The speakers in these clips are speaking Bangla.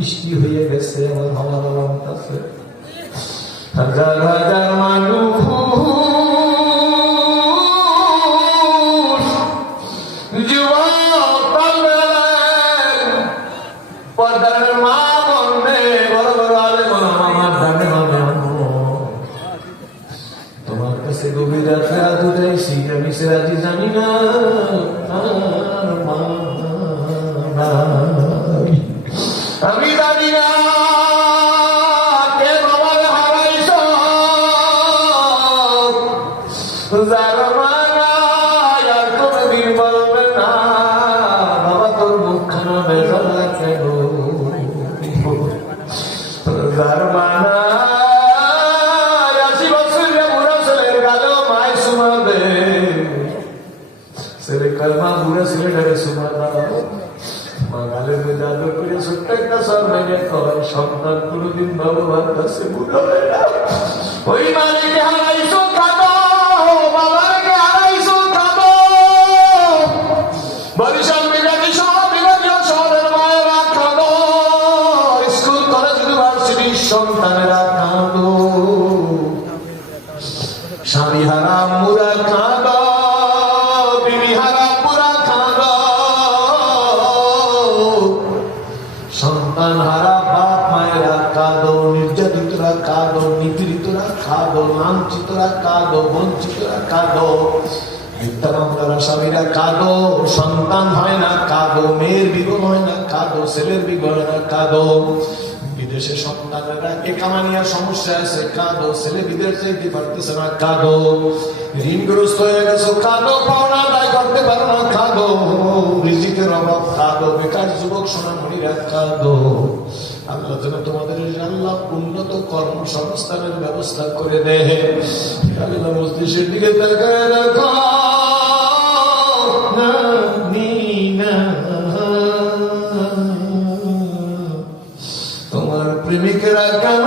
বৃষ্টি হয়ে গেছে আমার আমার আমার কলমা ঘুরে ছেলেটারে সুমা দাও মা গালের করে ছোট্ট একটা মেনে কয় সন্তান কোনোদিন ভগবান কাছে বুড়ো হয় না। ওই মালিকে কাঁদ মিথ্যা মামলার স্বামীরা কাঁদো সন্তান হয় না কাঁদো মেয়ের বিবাহ হয় না কাঁদো ছেলের বিবাহ হয় না কাঁদো বিদেশে সন্তানেরা কে কামানিয়া সমস্যা আছে কাঁদো ছেলে বিদেশ যাইতে পারতেছে না কাঁদো ঋণগ্রস্ত হয়ে গেছো কাঁদো পাওনা আদায় করতে পারো না কাঁদো রিজিকের অভাব কাঁদো বেকার যুবক, সোনামণিরা কাঁদো আল্লাহ যেন তোমাদের আল্লাহ উন্নত কর্মসংস্থানের ব্যবস্থা করে দেয় দিকে। তোমার প্রেমিকেরা কেন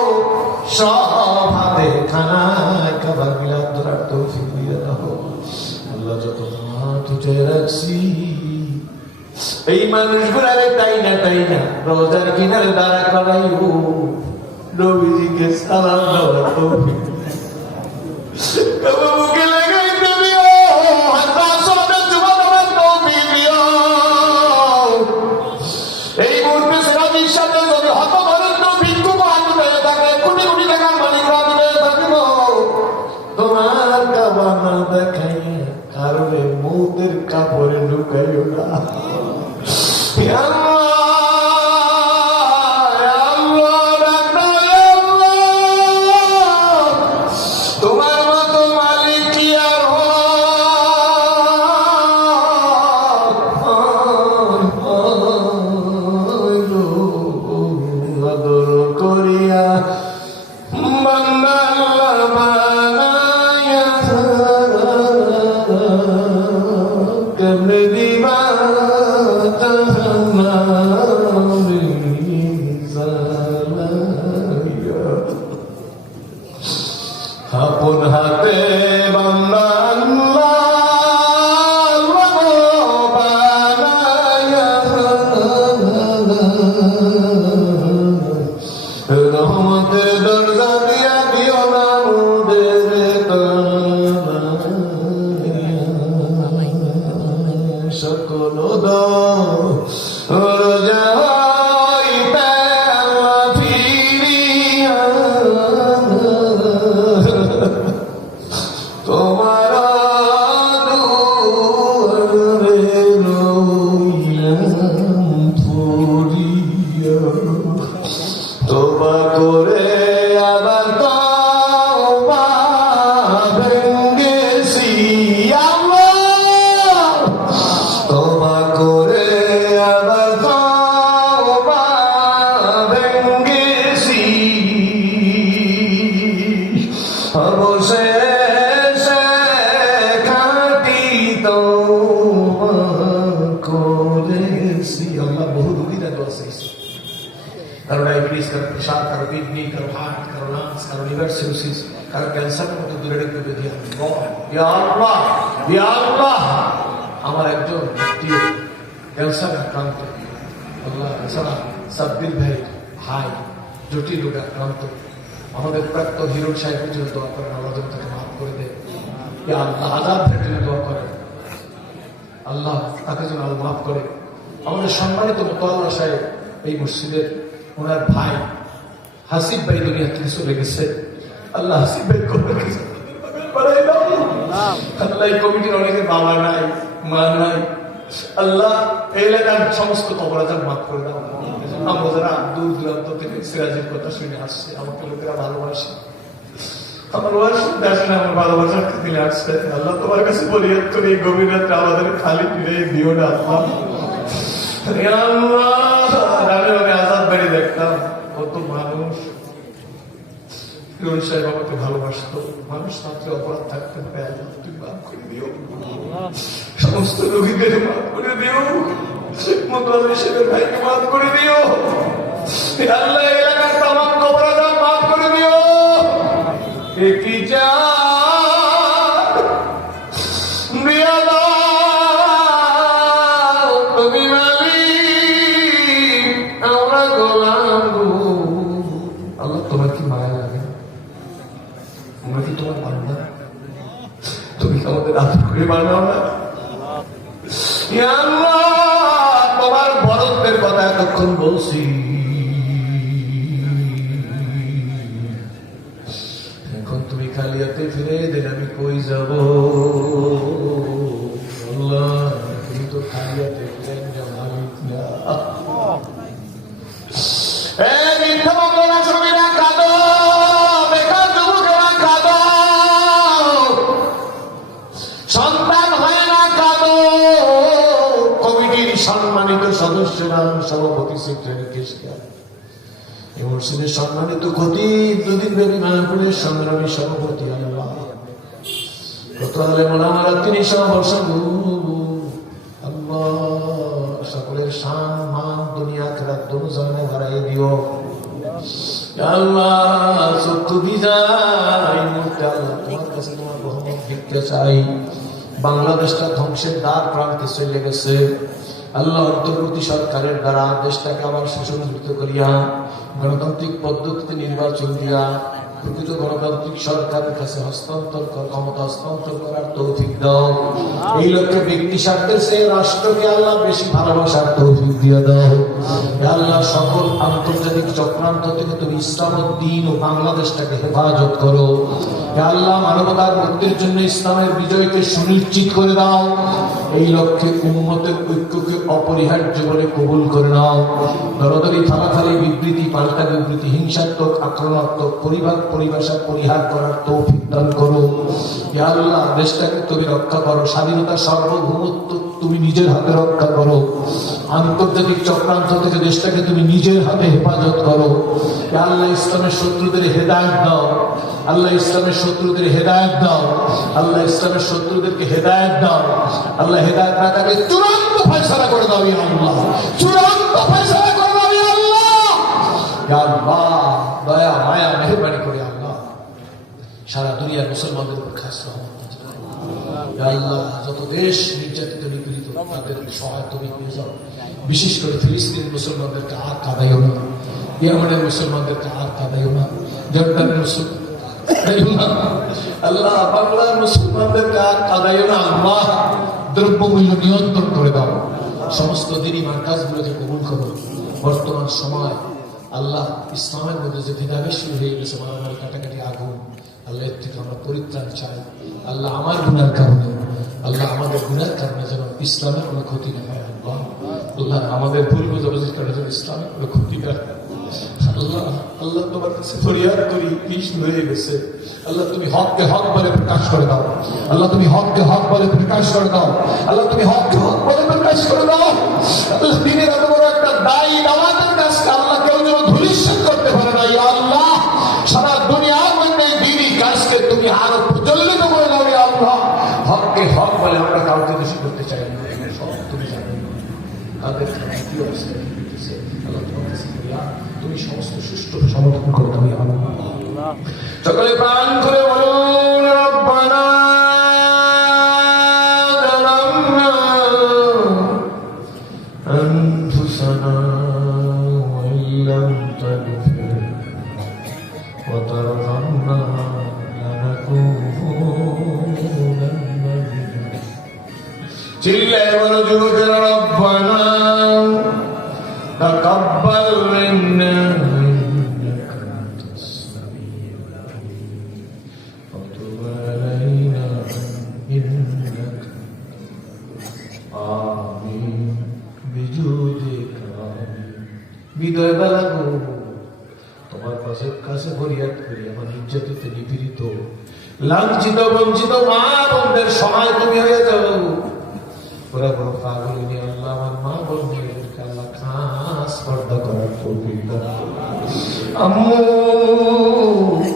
সব হাতে খানায় খাবার মিলাদ ধরার তৌফিক দিয়ে দাও। আল্লাহ যত হাত উঠে রাখছি। এই মানুষগুলারে তাই না তাই না? রোজার কিনারে দাঁড়া করাইব নবীজিকে সালাম দেওয়ার তৌফিক। velho. সকল দরজা আল্লাহ, ইয়া আল্লাহ, আমার একজন ক্যান্সার আক্রান্ত। আল্লাহ এছাড়া সাব্বির ভাই ভাই, জটিল রোগে আক্রান্ত। আমাদের প্রাপ্ত হিরণ সাহেবের জন্য দোয়া করেন আল্লাহ তাকে মাফ করে দেয় আল্লাহ, আজাদ ভাইয়ের জন্য দোয়া করেন। আল্লাহ তাকে যেন আল্লাহ মাফ করে। আমাদের সম্মানিত মোতাল্লা সাহেব এই মসজিদের ওনার ভাই হাসিব ভাই দুনিয়া থেকে চলে গেছে। আল্লাহ হাসিব ভাই দাও। আল্লাহ কমিটির অনেকে বাবা নাই, মা নাই। আল্লাহ সমস্ত করে দাও। আমরা যারা থেকে সিরাজের কথা শুনে আসছে, আমাকে লোকেরা ভালোবাসে। আমার আজাদ বাড়ি দেখতাম। কত মানুষ। ফিরোজ সাহেব আমাকে মানুষ মাত্র অপরাধ থাকতে আল্লাহ তুমি মাফ করে দিও সমস্ত রোগীদের মাফ করে দিও হিসেবে ভাইকে মাফ করে দিও আল্লাহ এলাকার তামাম মাফ করে দিও আমরা গোলাম গো। আল্লাহ তোমার কি মায়া লাগে না? আমরা কি তোমার বান্দা তোমার কথা এতক্ষণ বলছি। এখন তুমি খালি হাতে ফিরে দিলে আমি কই যাব? সদস্যরা সভাপতি সেক্রেটারি সম্মানিত ক্ষতি দুদিন ব্যাপী মায়াপুরের সংগ্রামী সভাপতি আল্লাহ। তিনি সকলের শান মান, দুনিয়া দোনো জমনে বাড়াই দিও। আল্লাহ চাই। বাংলাদেশটা ধ্বংসের দ্বার প্রান্তে চলে গেছে। আল্লাহ অন্তর্বর্তী সরকারের দ্বারা দেশটাকে আবার সুসংগঠিত করিয়া গণতান্ত্রিক পদ্ধতিতে নির্বাচন দিয়া প্রকৃত গণতান্ত্রিক সরকারের কাছে হস্তান্তর ক্ষমতা হস্তান্তর করার তৌফিক দাও। এই লক্ষ্যে ব্যক্তি স্বার্থের সে রাষ্ট্রকে আল্লাহ বেশি ভালোবাসার তৌফিক দিয়ে দাও। আল্লাহ, সকল আন্তর্জাতিক চক্রান্ত থেকে তুমি ইসলাম ও দিন ও বাংলাদেশটাকে হেফাজত করো। আল্লাহ, মানবতার মুক্তির জন্য ইসলামের বিজয়কে সুনিশ্চিত করে দাও। এই লক্ষ্যে উন্মতের ঐক্যকে অপরিহার্য বলে কবুল করে নাও। দরদরি থালাথালি বিবৃতি, পাল্টা বিবৃতি, হিংসাত্মক আক্রমণাত্মক পরিবার, পরিভাষা পরিহার করার তৌফিক দান করো। ইয়াল্লাহ দেশটাকে তুমি রক্ষা করো, স্বাধীনতা, সার্বভৌমত্ব তুমি নিজের হাতে রক্ষা করো। আন্তর্জাতিক চক্রান্ত থেকে দেশটাকে তুমি নিজের হাতে হেফাজত করো। আল্লাহ, ইসলামের শত্রুদের হেদায়ত দাও। আল্লাহ, ইসলামের শত্রুদের হেদায়ত দাও। আল্লাহ, ইসলামের শত্রুদেরকে হেদায়ত দাও। আল্লাহ, হেদায়ত না থাকলে চূড়ান্ত ফয়সালা করে দাও আল্লাহ। চূড়ান্ত ফয়সালা করে দাও আল্লাহ। আল্লাহ, দয়া, মায়া, মেহরবানি করে আল্লাহ। সারা দুনিয়ার মুসলমানদের উপর খাস আল্লাহ, যত দেশ নির্যাতিত তাদের বিশেষ করে ফিলিস্তিন মুসলমানদেরকে আর না মুসলমানদেরকে আর না জর্দানের মুসলমান বর্তমান সময়, আল্লাহ ইসলামের মধ্যে যে শুরু হয়ে গেছে কাটাকাটি আল্লাহ থেকে আমরা পরিত্রাণ চাই। আল্লাহ আমার গুনার কারণে আল্লাহ আমাদের গুণের কারণে যেন ইসলামের কোনো ক্ষতি না হয়, আল্লাহ। আমাদের ভুল বোঝাবুঝির কারণে যেন ইসলামের কোনো ক্ষতি না হয়। আল্লাহ আল্লাহ তোমার কাছে ফরিয়াদ করি কৃষ্ণ হয়ে গেছে। আল্লাহ তুমি হককে হক বলে প্রকাশ করে দাও। আল্লাহ তুমি হককে হক বলে প্রকাশ করে দাও। আল্লাহ তুমি হককে হক বলে প্রকাশ করে দাও। আল্লাহ দিনের এত কাউকে দোষী করতে চাই না সব তুমি জানো। তাদের কি অবস্থা আল্লাহ তুমি সমস্ত সুষ্ঠু করে, তুমি সকলে প্রাণ করে علينا إنك آمين بجودك آمين বিদয় বেলা গো তোমার কাছে কাছে ফরিয়াদ করি আমার ইজ্জতিতে নিপীড়িত লাঞ্ছিত বঞ্চিত মা বোনদের সহায় তুমি হয়ে যাও ওরা বড় পাগল নিয়ে আল্লাহ আমার মা বোন মেয়েদেরকে আল্লাহ খাস পর্দা করার তৌফিক। আম্মু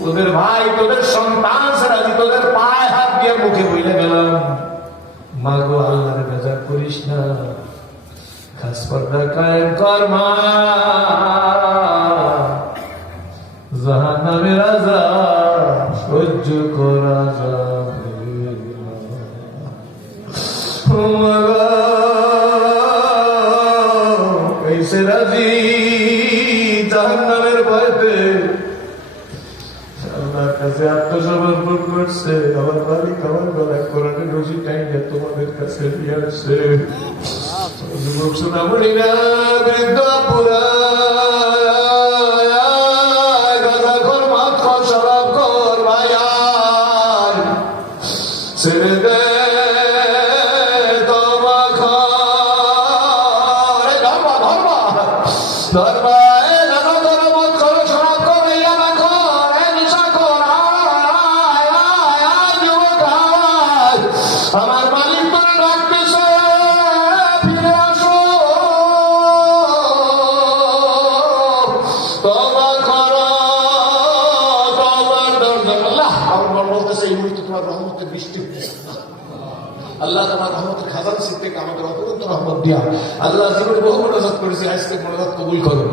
তোদের ভাই, তোদের সন্তান সারা তোদের পায়ে হাত দিয়ে মুখে বইলে গেলাম মা গো আল্লাহর বেজার করিস না সহ্য করা যাবে। ও জাহান নামের জাহান্নামের ভয়তে আল্লাহর কাছে আত্মসমর্পণ আমার মালিক আমার রশি টাইনে তোমাদের কাছে নিয়ে থেকে আমাদের অপরন্ত রহমত দিয়া আল্লাহ জীবনে বহু মনোজাত করেছি আজকে মনোজাত কবুল করুন।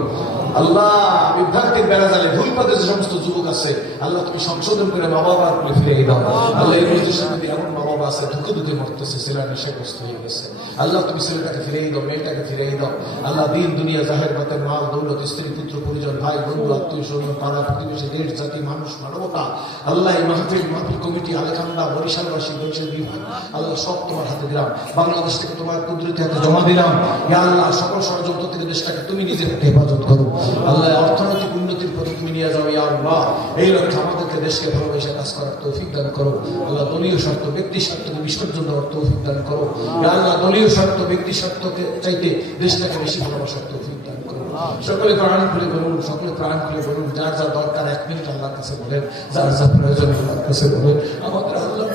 আল্লাহ বিভ্রান্তির বেড়া জালে ভুল পথে যে সমস্ত যুবক আছে আল্লাহ তুমি সংশোধন করে মা বাবার কোলে ফিরে দাও আল্লাহ এই সামনে এমন মা বাবা আছে, দুঃখে দুঃখে মরতেছে ছেলেরা নেশাগ্রস্ত হয়ে গেছে। আল্লাহ তুমি ছেলেটাকে ফিরে দাও, মেয়েটাকে ফিরে দাও। আল্লাহ দিন, দুনিয়া, জাহের মতে মাল, দৌলত, স্ত্রী, পুত্র, পরিজন, ভাই, বন্ধু, আত্মীয় স্বজন, পাড়া, প্রতিবেশী, দেশ, জাতি, মানুষ, মানবতা। আল্লাহ এই মাহফিল মাহফিল কমিটি আলেখান্ডা বরিশালবাসী, বরিশাল বিভাগ। আল্লাহ সব তোমার হাতে দিলাম। বাংলাদেশ থেকে তোমার কুদরতি হাতে জমা দিলাম। ইয়া আল্লাহ, সকল ষড়যন্ত্র থেকে দেশটাকে তুমি নিজের হাতে হেফাজত করো। আল্লাহ, অর্থনৈতিক উন্নতির পথে তুমি নিয়ে যাও, ইয়া আল্লাহ। এই লক্ষ্যে আমাদেরকে দেশকে ভালোবেসে কাজ করার তৌফিক দান করো। আল্লাহ দলীয় স্বার্থ ব্যক্তি স্বার্থকে বিসর্জন দেওয়ার তৌফিক দান করো। আল্লাহ দলীয় স্বার্থ ব্যক্তি স্বার্থকে চাইতে দেশটাকে বেশি ভালোবাসার তৌফিক দান করো। সকলে প্রাণ খুলে বলুন, সকলে প্রাণ খুলে বলুন, যার যা দরকার এক মিনিট আল্লাহর কাছে বলেন, যার যা প্রয়োজন আল্লাহর কাছে বলেন। আমাদের আল্লাহ